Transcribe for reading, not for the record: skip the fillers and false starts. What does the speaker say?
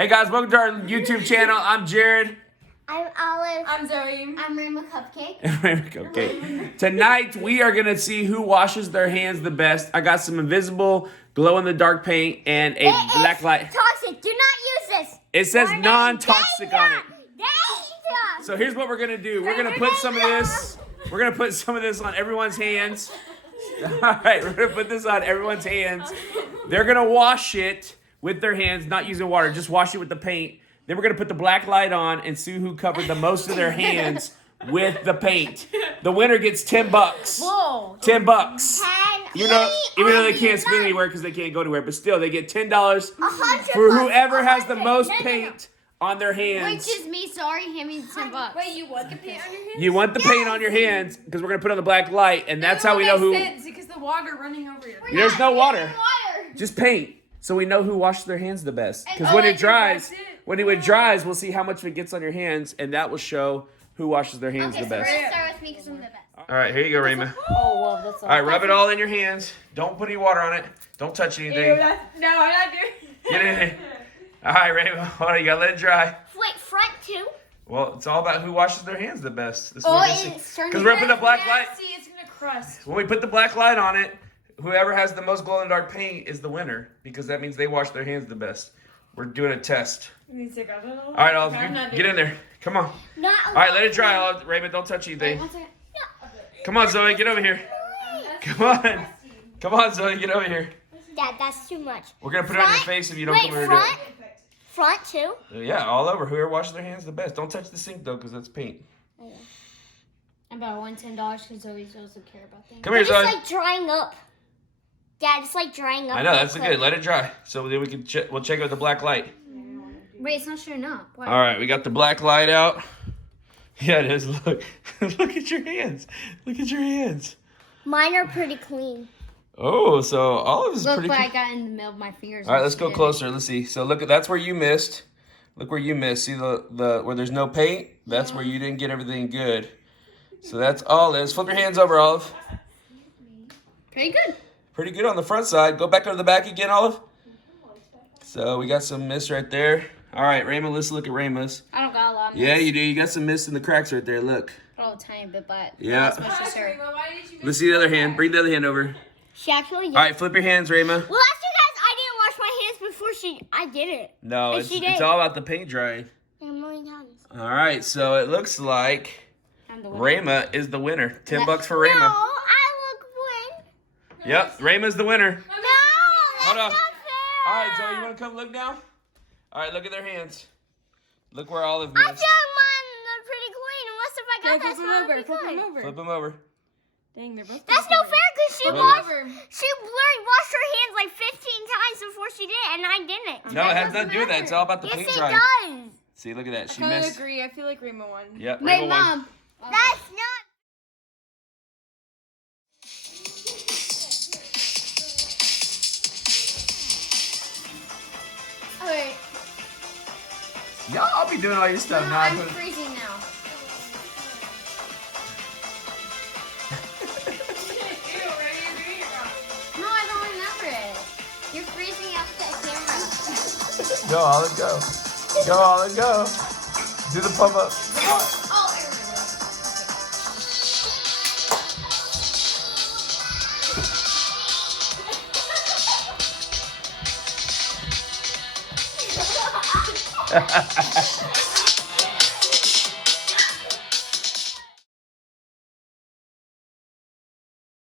Hey guys, welcome to our YouTube channel. I'm Jared. I'm Olive. I'm Zoe. I'm Rima Cupcake. Okay. Tonight we are gonna see who washes their hands the best. I got some invisible glow-in-the-dark paint and a black light. Toxic. Do not use this. It says non-toxic on it. Danger. So here's what we're gonna do. We're gonna put some of this. We're gonna put some of this on everyone's hands. All right, we're gonna put this on everyone's hands. They're gonna wash it with their hands, not using water. Just wash it with the paint. Then we're gonna put the black light on and see who covered the most of their hands with the paint. The winner gets $10. Whoa. $10. You know, even though they can't spend anywhere because they can't go anywhere, but still they get $10 for whoever has the most paint on their hands. Which is me. Sorry, hand me $10. Wait, you want the paint on your hands? You want the paint on your hands because we're gonna put on the black light, and that's how we know who. Sense because the water running over your hands. There's no water. Just paint, so we know who washes their hands the best. Because when it dries, we'll see how much of it gets on your hands, and that will show who washes their hands the best. So we're gonna start with me because I'm the best. All right, here you go, Rima. Oh, well, that's All right, rub it all in your hands. Don't put any water on it. Don't touch anything. No, I'm not doing Get in there. All right, Rima. Hold on, you gotta let it dry. Wait, front too? Well, it's all about who washes their hands the best. This Oh, because it's turning we're putting the black Yeah, light. see, it's gonna crust. When we put the black light on it, whoever has the most glow-in-the-dark paint is the winner because that means they wash their hands the best. We're doing a test. You need to take off a little. All right, Olive, I'm not get in there. Come on. Not All right, let it dry, Olive. Raymond, don't touch anything. One second. Come on, Zoe, get over here. Come on. Come on, Zoe, get over here. Dad, that's too much. We're going to put it on your face if you don't Wait, come over front? here. Front too? Yeah, all over. Whoever washes their hands the best. Don't touch the sink, though, because that's paint. I'm about to win $10 because Zoe doesn't care about things. Come here, It's Zoe. like drying up. Dad, it's like drying up. I know, that's good. Let it dry. So then we can we'll check out the black light. Wait, it's not showing up. Why? All right, we got the black light out. Yeah, it is. Look. Look at your hands. Look at your hands. Mine are pretty clean. Oh, so Olive is Look pretty what cool. I got in the middle of my fingers. All right, let's go closer. Let's see. So look, that's where you missed. Look where you missed. See the where there's no paint? That's where you didn't get everything good. So that's Olive. Flip your hands over, Olive. Pretty good. Pretty good on the front side. Go back to the back again, Olive. So we got some mist right there. All right, Raymond, let's look at Raymond's. I don't got a lot of Yeah, you do. You got some mist in the cracks right there. Look. Oh, a tiny bit, but Yeah. not as much as her. Why did you Let's see the other hand. Bring the other hand over. She actually did. All right, flip your hands, Raymond. Well, that's because I didn't wash my hands before I did it. No, And it's she did. all about the paint drying. A million times. All right, so it looks like I'm the winner. Rama is the winner. $10 for No, Rama. I look win. Yep, Rama's the winner. No, Hold that's on. not fair. All right, Zoe, you want to come look now? All right, look at their hands. Look where Olive I missed. feel like mine are pretty clean. Unless if I got that, flip them over. Flip them over. Flip them over. Dang, they're both. That's no fair because she Flip washed. over. She literally washed her hands like 15 times before she did it, and I didn't. No, it has nothing to do with that. It's all about the Yes, paint it drying. does. See, look at that. I She kind of missed. agree. I feel like Rima won. Yep, Wait, Rama won. Mom. That's not. Okay. Yeah, I'll be doing all your stuff now. I'm freezing now. No, I don't remember it. You're freezing up the camera. Go, Olive, go. Go, Olive, go. Do the pump up. Come on. Oh, I remember.